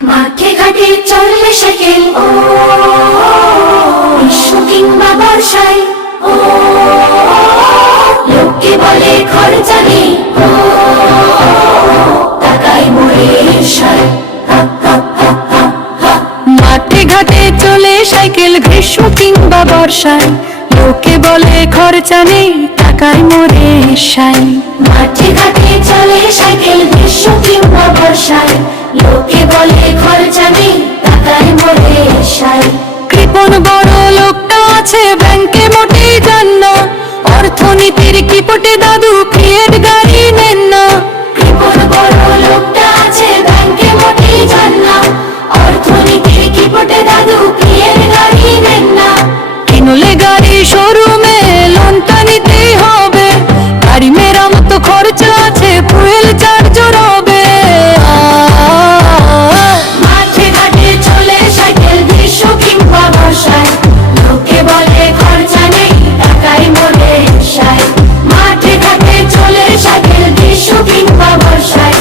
মাঠে ঘাটে চললে সাইকেল ও গ্রীষ্ম কিংবা বর্ষায় ও লোকে বলে খরচা নেই ও টাকায় মরে সায়। মাঠে ঘাটে চলে সাইকেল গ্রীষ্ম কিংবা বর্ষায়, লোকে বলে খরচা নেই টাকায় মরে সাই। মাঠে ঘাটে চলে সাইকেল গ্রীষ্ম কিংবা বর্ষায়, লোকে বলে খরচা নেই টাকায় মরে সাই। কৃপণ বড় লোকটা আছে ব্যাংকে মোটেই যান না, অর্থনীতির কিপটে দাদু ফিয়েট গাড়ি নেন না। কৃপণ বড় লোকটা আছে ব্যাংকে মোটেই যান না, অর্থনীতির কিপটে দাদু ফিয়েট গাড়ি নেন না। কিনলে গাড়ি শোরুমে লোনটা নিতেই হবে, গাড়ি মেরামত খরচা আছে ফুয়েল চার্জ হবে। মাঠে ঘাটে চলে সাইকেল গ্রীষ্ম কিংবা বর্ষায়, লোকে বলে খরচা নেই টাকায় মরে সায়। মাঠে ঘাটে চলে সাইকেল গ্রীষ্ম কিংবা বর্ষায়,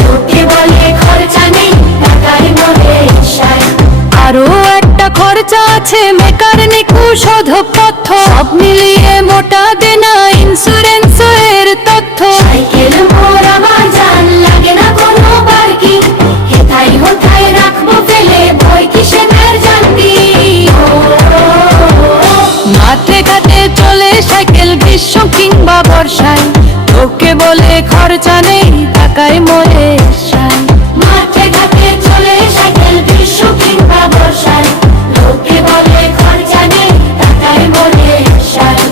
লোকে বলে খরচা নেই টাকায় মরে সায়। আরো একটা খরচা আছে মেকার নিখুঁত পথ্য, সব মিলিয়ে মোটা দেনা ইন্স্যুরেন্স এর তথ্য। সাইকেল মোর আমার জান লাগে না কোনো পার্কিং, হেথায় হোথায় রাখবো ফেলে ভয় কিসের জানতি। মাঠে ঘাটে চলে সাইকেল গ্রীষ্ম কিংবা বর্ষায়, লোকে বলে খরচা নেই টাকায় মরে সাই। মাঠে ঘাটে চলে সাইকেল গ্রীষ্ম কিংবা বর্ষায়, লোকে বলে খরচা নেই টাকায় মরে সায়।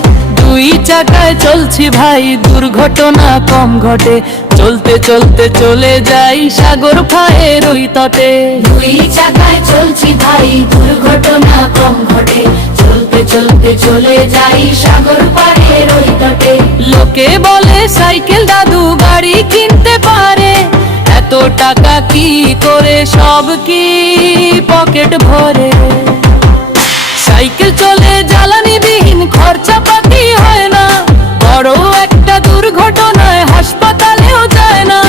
দুই চাকায় চলছি ভাই দুর্ঘটনা কম ঘটে, চলতে চলতে চলে যাই সাগর ফায়ের ওই তটে। দুই চাকায় চলছি ভাই দুর্ঘটনা কম ঘটে, চলতে চলতে চলে যাই সাগর পাড়ের ওই তটে। লোকে বলে সাইকেল দাদু গাড়ি কিনতে পারে, এত টাকা কি করে সব কি পকেট ভরে। সাইকেল চলে জ্বালানি বিহীন খরচা পাতি হয় না, বড় একটা দুর্ঘটনায় হাসপাতালেও যায় না।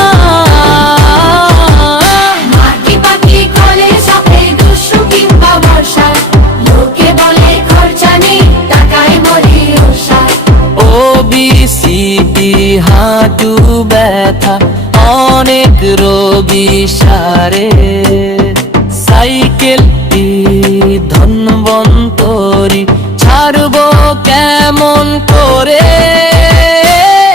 মাটি পাখি কলে সাথে গ্রীষ্ম কিংবা বর্ষায়, লোকে বলে খরচা নেই টাকায় মরে সায়। ও বিসিটি হাঁটু ব্যথা অনেক রোগী সারে, সাইকেলটি ধনবন্তরি ছাড়বো কেমন করে।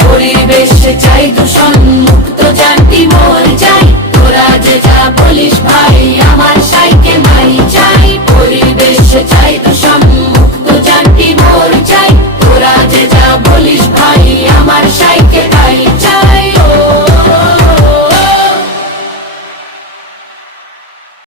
পরিবেশ চাই দূষণ মুক্ত জানতি মোর চাই, তোরা যে যা বলিস ভাই আমার সাইকেল মাই চাই। পরিবেশ চাই দূষণ মুক্ত জানতি মোর চাই, তোরা যে যা বলিস ভাই আমার সাইকেল মাই চাই।